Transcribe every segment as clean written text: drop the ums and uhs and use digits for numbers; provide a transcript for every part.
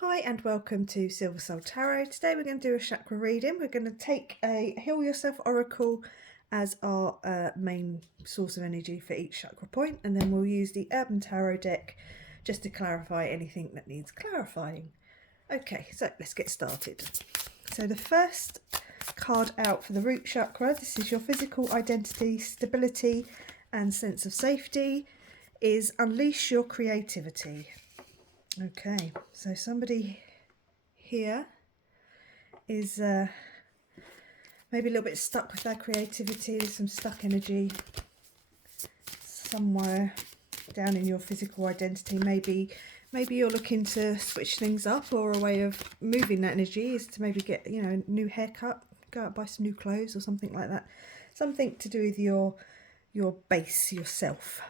Hi and welcome to Silver Soul Tarot. Today we're going to do a chakra reading. We're going to take a Heal Yourself Oracle as our main source of energy for each chakra point, and then we'll use the Urban Tarot deck just to clarify anything that needs clarifying. Okay, so let's get started. So the first card out for the root chakra, this is your physical identity, stability and sense of safety, is Unleash Your Creativity. Okay, so somebody here is maybe a little bit stuck with their creativity. There's some stuck energy somewhere down in your physical identity. Maybe you're looking to switch things up, or a way of moving that energy is to maybe get, you know, a new haircut, go out, buy some new clothes or something like that. Something to do with your base, yourself.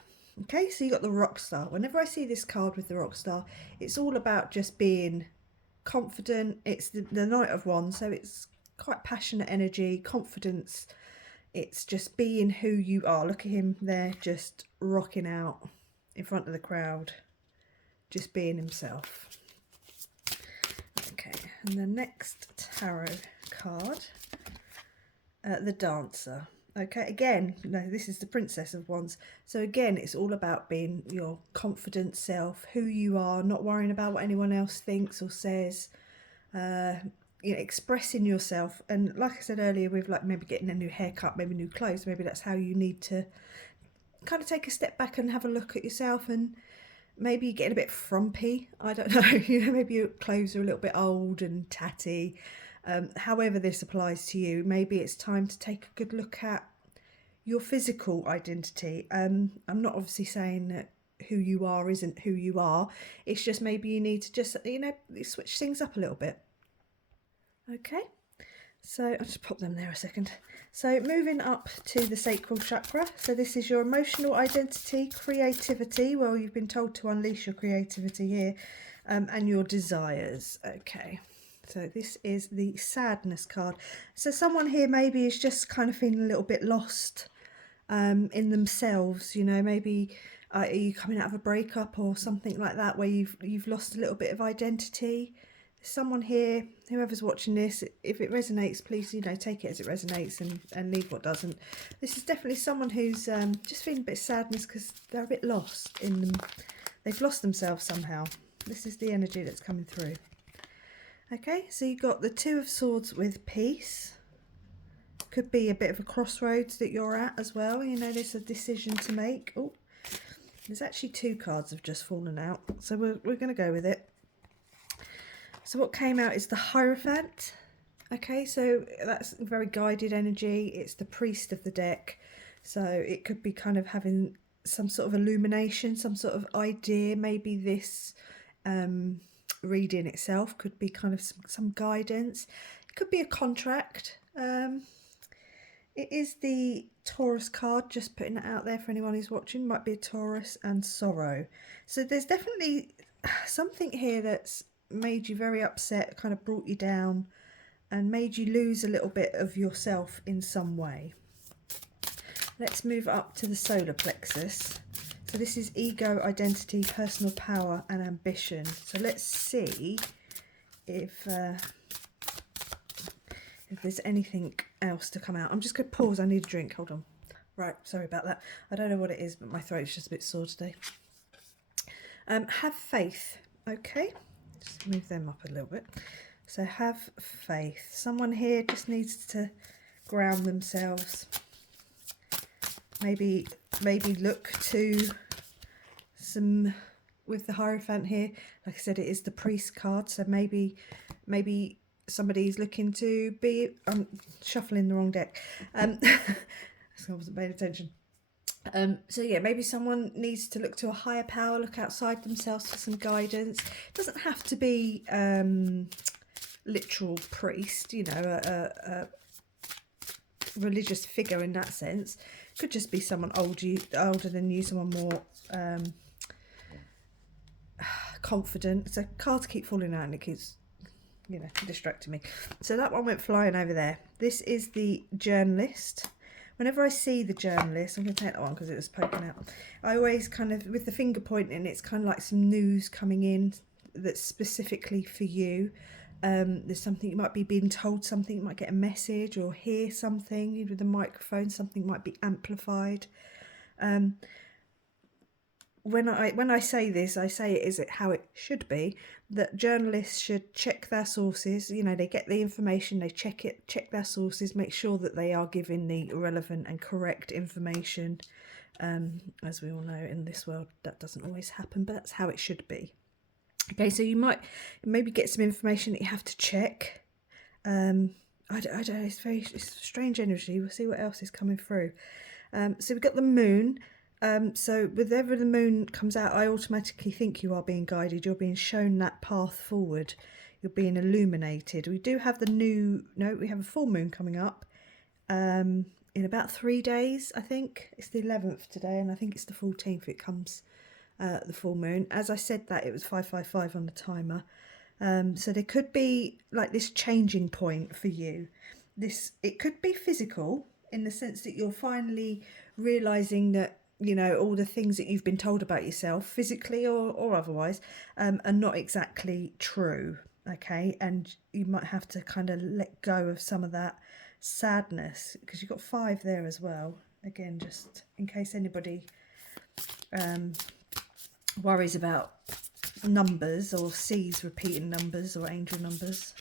Okay, so you got the rock star. Whenever I see this card with the rock star, it's all about just being confident. It's the Knight of Wands, so it's quite passionate energy, confidence. It's just being who you are. Look at him there, just rocking out in front of the crowd, just being himself. Okay, and the next tarot card, the Dancer. Okay, again, no, this is the Princess of Wands. So again, it's all about being your confident self, who you are, not worrying about what anyone else thinks or says, you know, expressing yourself. And like I said earlier, with like maybe getting a new haircut, maybe new clothes, maybe that's how you need to kind of take a step back and have a look at yourself. And maybe you're getting a bit frumpy, I don't know, you know, maybe your clothes are a little bit old and tatty. However this applies to you, maybe it's time to take a good look at your physical identity. I'm not obviously saying that who you are isn't who you are. It's just maybe you need to just, you know, switch things up a little bit. Okay, so I'll just pop them there a second. So moving up to the sacral chakra. So this is your emotional identity, creativity. Well, you've been told to unleash your creativity here, and your desires. Okay. So this is the sadness card. So someone here maybe is just kind of feeling a little bit lost in themselves. You know, maybe are you coming out of a breakup or something like that, where you've lost a little bit of identity. There's someone here, whoever's watching this, if it resonates, please, you know, take it as it resonates and leave what doesn't. This is definitely someone who's just feeling a bit of sadness because they're a bit lost in them. They've lost themselves somehow. This is the energy that's coming through. Okay, so you've got the Two of Swords with peace. Could be a bit of a crossroads that you're at as well. You know, there's a decision to make. Oh, there's actually two cards have just fallen out. So we're going to go with it. So what came out is the Hierophant. Okay, so that's very guided energy. It's the priest of the deck. So it could be kind of having some sort of illumination, some sort of idea. Maybe this reading itself could be kind of some guidance. It could be a contract. It is the Taurus card, just putting that out there for anyone who's watching. Might be a Taurus and sorrow. So there's definitely something here that's made you very upset, kind of brought you down and made you lose a little bit of yourself in some way. Let's move up to the solar plexus. So this is ego, identity, personal power and ambition. So let's see if there's anything else to come out. I'm just going to pause. I need a drink. Hold on. Right, sorry about that. I don't know what it is, but my throat's just a bit sore today. Have faith. Okay, just move them up a little bit. So have faith. Someone here just needs to ground themselves. Maybe look to some, with the Hierophant here, like I said, it is the priest card, so maybe somebody's looking to be, I'm shuffling the wrong deck, so I wasn't paying attention. So yeah, maybe someone needs to look to a higher power, look outside themselves for some guidance. It doesn't have to be literal priest, you know, a religious figure in that sense. Could just be someone older than you, someone more confident. So cards keep falling out and it keeps, you know, distracting me. So that one went flying over there. This is the Journalist. Whenever I see the Journalist, I'm going to take that one because it was poking out. I always kind of, with the finger pointing, it's kind of like some news coming in, that's specifically for you. There's something you might be being told, something you might get a message or hear something with the microphone, something might be amplified. When I say this, I say it is how it should be, that journalists should check their sources. You know, they get the information, they check their sources, make sure that they are giving the relevant and correct information. As we all know, in this world, that doesn't always happen, but that's how it should be. Okay, so you might maybe get some information that you have to check. I don't know, it's strange energy. We'll see what else is coming through. So we've got the moon. So whenever the moon comes out, I automatically think you are being guided. You're being shown that path forward. You're being illuminated. We do have we have a full moon coming up in about 3 days, I think. It's the 11th today, and I think it's the 14th it comes, the full moon. As I said that, it was 555 on the timer. So there could be like this changing point for you. It could be physical, in the sense that you're finally realising that, you know, all the things that you've been told about yourself, physically or otherwise, are not exactly true, okay? And you might have to kind of let go of some of that sadness, because you've got 5 there as well. Again, just in case anybody worries about numbers or sees repeating numbers or angel numbers.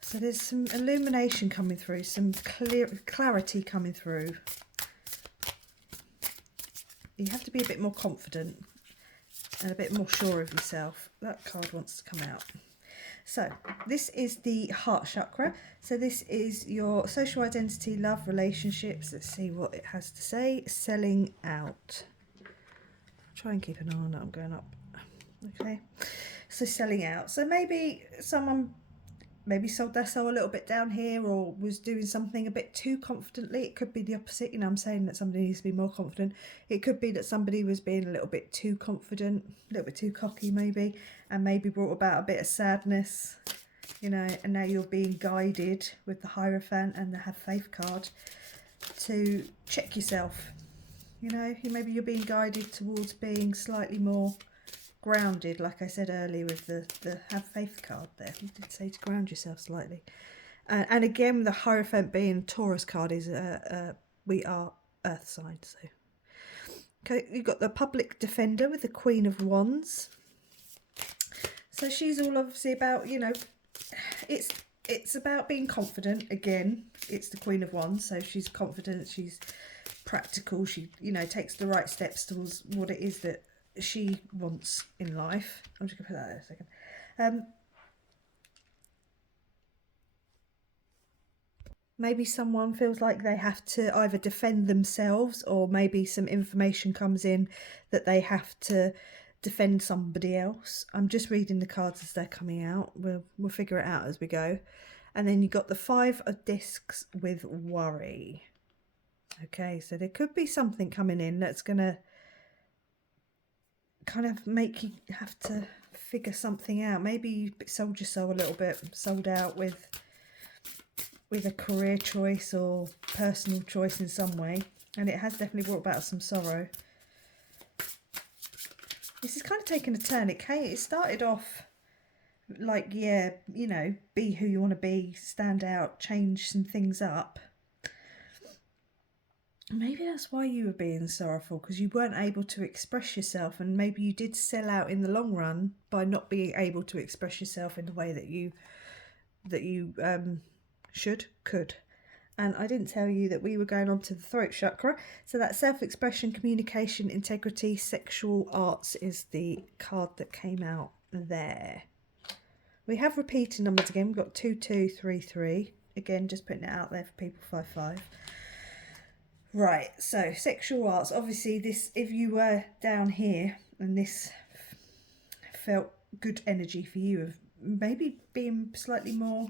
So there's some illumination coming through, some clarity coming through. You have to be a bit more confident and a bit more sure of yourself. That card wants to come out. So this is the heart chakra. So this is your social identity, love, relationships. Let's see what it has to say. Selling out. Try and keep an eye on it. I'm going up. Okay. So selling out. So maybe someone sold their soul a little bit down here, or was doing something a bit too confidently. It could be the opposite. You know, I'm saying that somebody needs to be more confident. It could be that somebody was being a little bit too confident, a little bit too cocky maybe, and maybe brought about a bit of sadness, you know, and now you're being guided with the Hierophant and the Have Faith card to check yourself. You know, maybe you're being guided towards being slightly more grounded, like I said earlier with the Have Faith card there. You did say to ground yourself slightly. And again, the Hierophant being Taurus card is we are earth signs. So okay, you've got the Public Defender with the Queen of Wands. So she's all obviously about, you know, it's about being confident. Again, it's the Queen of Wands, so she's confident, she's practical, she, you know, takes the right steps towards what it is that she wants in life. I'm just going to put that there a second. Maybe someone feels like they have to either defend themselves, or maybe some information comes in that they have to defend somebody else. I'm just reading the cards as they're coming out. We'll figure it out as we go. And then you've got the 5 of Discs with worry. Okay, so there could be something coming in that's going to kind of make you have to figure something out. Maybe you sold your soul a little bit, sold out with a career choice or personal choice in some way, and it has definitely brought about some sorrow. This is kind of taking a turn. It started off like, yeah, you know, be who you want to be, stand out, change some things up. Maybe that's why you were being sorrowful, because you weren't able to express yourself, and maybe you did sell out in the long run by not being able to express yourself in the way that you could. And I didn't tell you that we were going on to the throat chakra. So that self-expression, communication, integrity, sexual arts is the card that came out there. We have repeating numbers again. We've got 2233. Again, just putting it out there for people. 55. Right, so sexual arts. Obviously, this, if you were down here and this felt good energy for you, of maybe being slightly more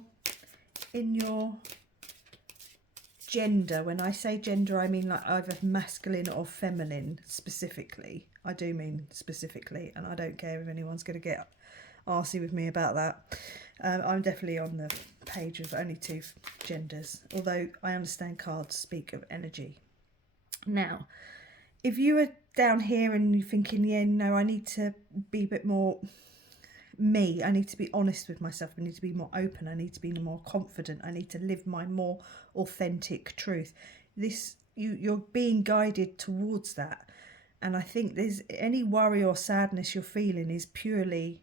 in your gender. When I say gender, I mean like either masculine or feminine specifically. I do mean specifically, and I don't care if anyone's going to get arsey with me about that. I'm definitely on the page of only 2 genders, although I understand cards speak of energy. Now, if you were down here and you're thinking, yeah, no, I need to be a bit more me. I need to be honest with myself. I need to be more open. I need to be more confident. I need to live my more authentic truth. You're being guided towards that. And I think there's any worry or sadness you're feeling is purely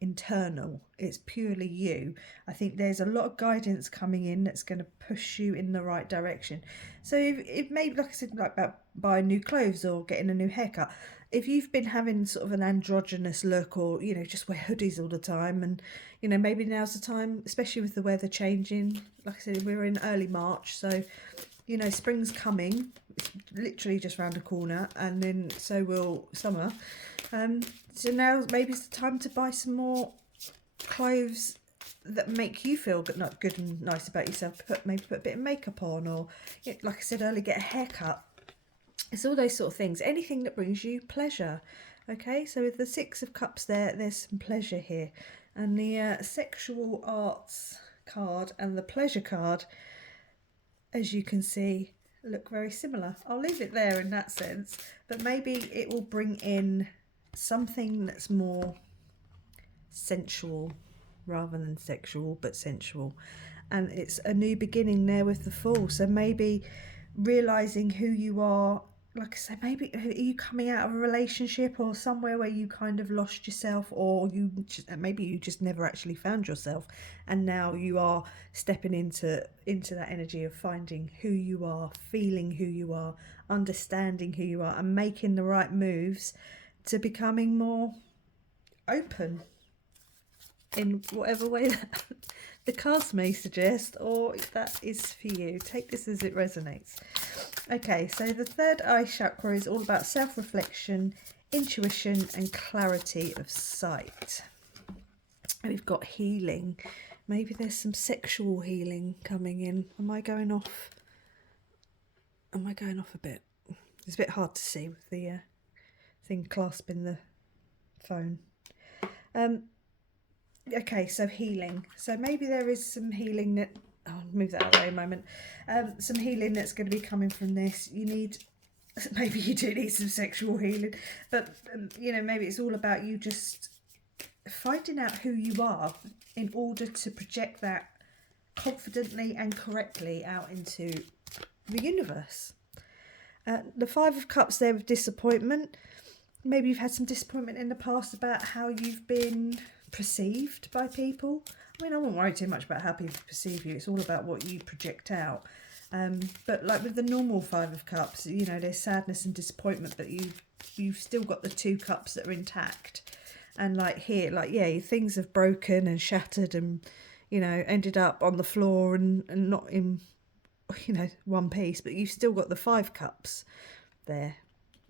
internal. It's purely you. I think there's a lot of guidance coming in that's going to push you in the right direction. So if maybe, like I said, like about buying new clothes or getting a new haircut, if you've been having sort of an androgynous look, or just wear hoodies all the time, and maybe now's the time, especially with the weather changing. Like I said, we're in early March, so spring's coming. It's literally just round the corner, and then so will summer. So now maybe it's the time to buy some more clothes that make you feel good and nice about yourself. Maybe put a bit of makeup on, or like I said earlier, get a haircut. It's all those sort of things. Anything that brings you pleasure. Okay, so with the Six of Cups there's some pleasure here. And the sexual arts card and the pleasure card, as you can see, look very similar. I'll leave it there in that sense, but maybe it will bring in something that's more sensual rather than sexual, but sensual. And it's a new beginning there with the Fool. So maybe realizing who you are. Like I say, maybe are you coming out of a relationship or somewhere where you kind of lost yourself, or maybe you just never actually found yourself, and now you are stepping into that energy of finding who you are, feeling who you are, understanding who you are, and making the right moves to becoming more open in whatever way that the cards may suggest, or if that is for you. Take this as it resonates. Okay, so the third eye chakra is all about self-reflection, intuition, and clarity of sight. And we've got healing. Maybe there's some sexual healing coming in. Am I going off a bit? It's a bit hard to see with the thing clasping the phone. Okay, so healing. So maybe there is some healing that... I'll move that out of the way a moment. Some healing that's going to be coming from this. Maybe you do need some sexual healing, but maybe it's all about you just finding out who you are in order to project that confidently and correctly out into the universe. The Five of Cups there with disappointment. Maybe you've had some disappointment in the past about how you've been perceived by people. I mean, I won't worry too much about how people perceive you. It's all about what you project out. But like with the normal Five of Cups, there's sadness and disappointment, but you've still got the two cups that are intact. And like here, things have broken and shattered and, ended up on the floor and not in, one piece, but you've still got the Five Cups there.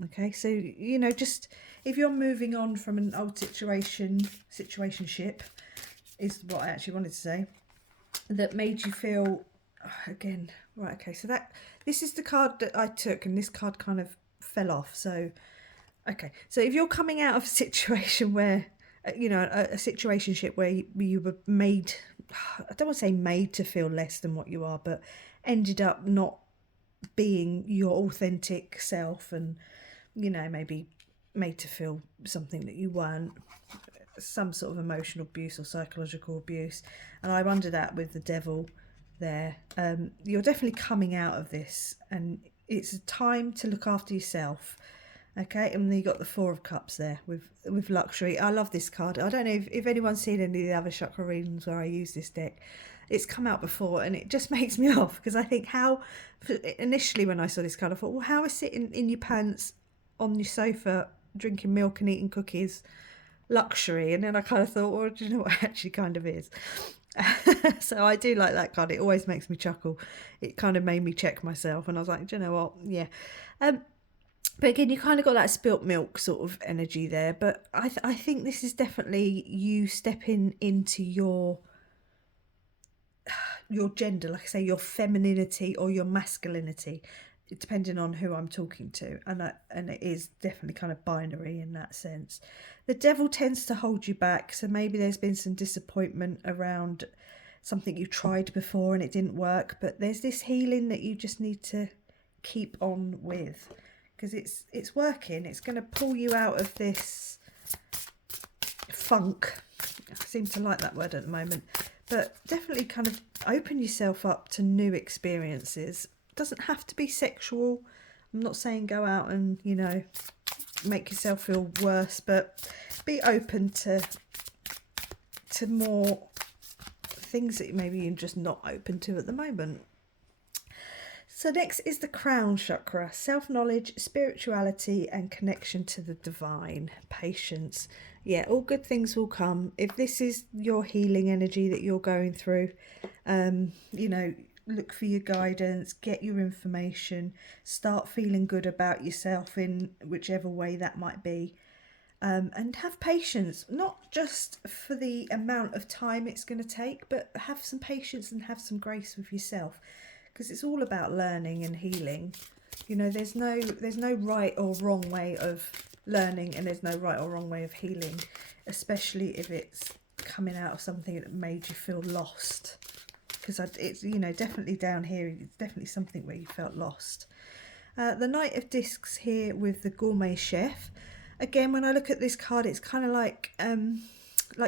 Okay, so, just if you're moving on from an old situationship, is what I actually wanted to say, that made you feel, again, right, okay, so this is the card that I took, and this card kind of fell off. So, okay, so if you're coming out of a situation where, a situationship where you were made, I don't want to say made to feel less than what you are, but ended up not being your authentic self, and, maybe made to feel something that you weren't, some sort of emotional abuse or psychological abuse. And I wonder that with the Devil there, you're definitely coming out of this, and it's a time to look after yourself. Okay, and then you got the Four of Cups there with luxury. I love this card. I don't know if anyone's seen any of the other chakra readings where I use this deck. It's come out before, and it just makes me laugh, because I think how initially when I saw this card, I thought, well, how is sitting in your pants on your sofa drinking milk and eating cookies luxury? And then I kind of thought, well, do you know what it actually kind of is? So I do like that card. It always makes me chuckle. It kind of made me check myself, and I was like, do you know what? Yeah. But again, you kind of got that spilt milk sort of energy there. But I think this is definitely you stepping into your gender, like I say, your femininity or your masculinity, depending on who I'm talking to. And it is definitely kind of binary in that sense. The Devil tends to hold you back. So maybe there's been some disappointment around something you tried before and it didn't work. But there's this healing that you just need to keep on with, because it's working. It's going to pull you out of this funk seem to like that word at the moment. But definitely kind of open yourself up to new experiences. Doesn't have to be sexual. I'm not saying go out and, you know, make yourself feel worse, but be open to more things that maybe you're just not open to at the moment. So next is the crown chakra, self-knowledge, spirituality and connection to the divine, patience. Yeah, all good things will come. If this is your healing energy that you're going through, you know, look for your guidance, get your information, start feeling good about yourself in whichever way that might be. And have patience, not just for the amount of time it's going to take, but have some patience and have some grace with yourself, because it's all about learning and healing. You know, there's no right or wrong way of learning, and there's no right or wrong way of healing, especially if it's coming out of something that made you feel lost. Because it's, you know, definitely down here, it's definitely something where you felt lost. The Knight of Discs here with the Gourmet Chef. Again, when I look at this card, it's kind of like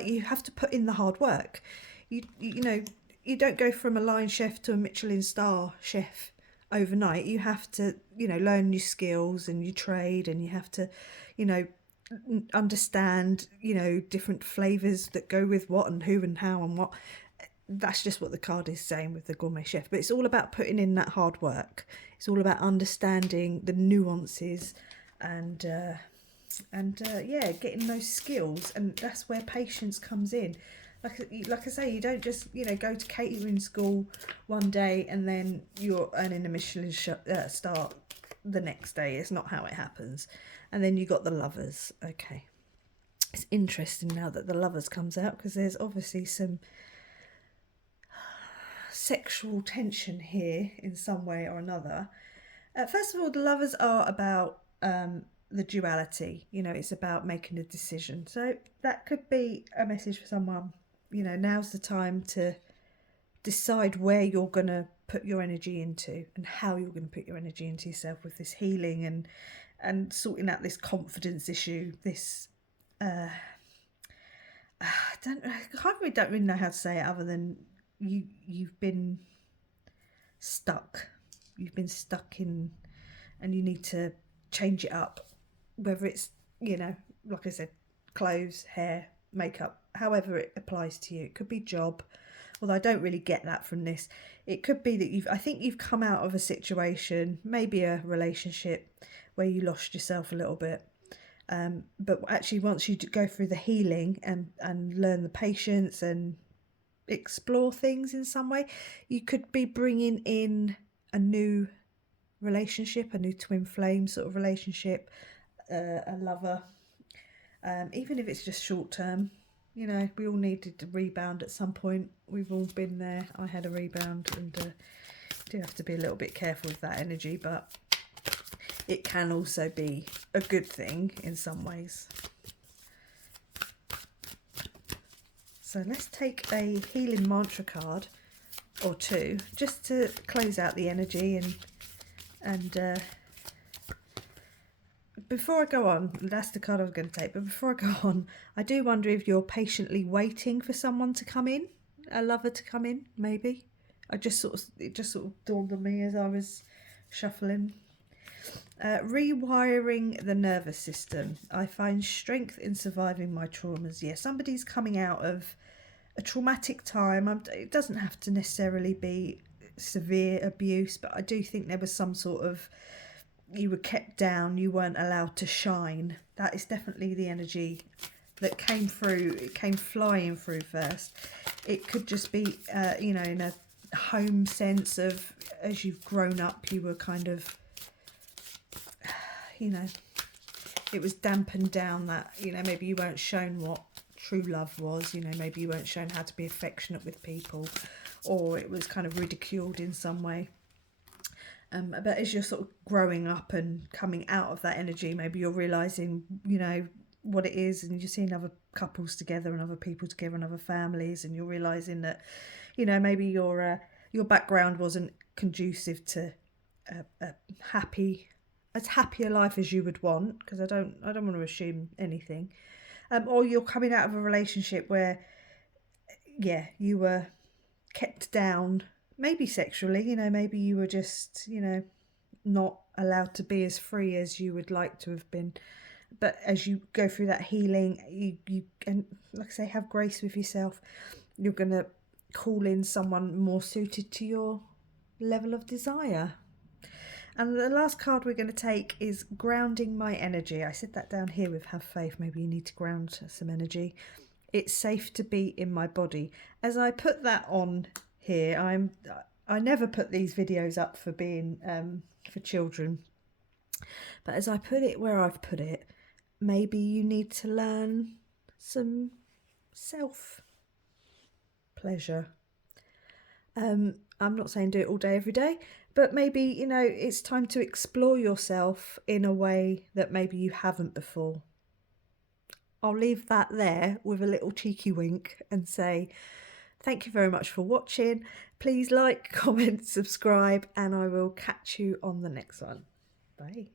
you have to put in the hard work. You know, you don't go from a line chef to a Michelin star chef overnight. You have to, you know, learn your skills and your trade, and you have to, you know, understand, you know, different flavours that go with what and who and how and what. That's just what the card is saying with the Gourmet Chef. But it's all about putting in that hard work. It's all about understanding the nuances and yeah, getting those skills. And that's where patience comes in. Like I say, you don't just, you know, go to catering school one day and then you're earning a Michelin star the next day. It's not how it happens. And then you got the Lovers. Okay, it's interesting now that the Lovers comes out, because there's obviously some sexual tension here in some way or another. First of all, the Lovers are about the duality. You know, it's about making a decision. So that could be a message for someone. You know, now's the time to decide where you're going to put your energy into and how you're going to put your energy into yourself with this healing and sorting out this confidence issue. This I don't really know how to say it other than you've been stuck. You've been stuck in, and you need to change it up. Whether it's, you know, like I said, clothes, hair, makeup, however it applies to you. It could be job, although I don't really get that from this. It could be that I think you've come out of a situation, maybe a relationship, where you lost yourself a little bit. But actually, once you go through the healing and learn the patience and explore things in some way, you could be bringing in a new relationship, a new twin flame sort of relationship, a lover, even if it's just short term. You know, we all needed to rebound at some point. We've all been there. I had a rebound, and do have to be a little bit careful with that energy, but it can also be a good thing in some ways. So let's take a healing mantra card or two just to close out the energy. And before I go on, that's the card I was going to take, but before I go on, I do wonder if you're patiently waiting for someone to come in, a lover to come in, maybe. It just sort of dawned on me as I was shuffling. Rewiring the nervous system. I find strength in surviving my traumas. Yeah, somebody's coming out of a traumatic time. It doesn't have to necessarily be severe abuse, but I do think there was some sort of, you were kept down, you weren't allowed to shine. That is definitely the energy that came through. It came flying through first. It could just be, you know, in a home sense of, as you've grown up, you were kind of, you know, it was dampened down, that, you know, maybe you weren't shown what true love was, you know, maybe you weren't shown how to be affectionate with people, or it was kind of ridiculed in some way. But as you're sort of growing up and coming out of that energy, maybe you're realising, you know, what it is, and you're seeing other couples together and other people together and other families, and you're realising that, you know, maybe your background wasn't conducive to a happy a life as you would want, because I don't want to assume anything. Or you're coming out of a relationship where yeah, you were kept down, maybe sexually, you know, maybe you were just, you know, not allowed to be as free as you would like to have been. But as you go through that healing, you and like I say, have grace with yourself. You're going to call in someone more suited to your level of desire. And the last card we're going to take is Grounding My Energy. I said that down here with Have Faith. Maybe you need to ground some energy. It's safe to be in my body. As I put that on here, I never put these videos up for being for children. But as I put it where I've put it, maybe you need to learn some self-pleasure. I'm not saying do it all day, every day, but maybe, you know, it's time to explore yourself in a way that maybe you haven't before. I'll leave that there with a little cheeky wink and say thank you very much for watching. Please like, comment, subscribe, and I will catch you on the next one. Bye.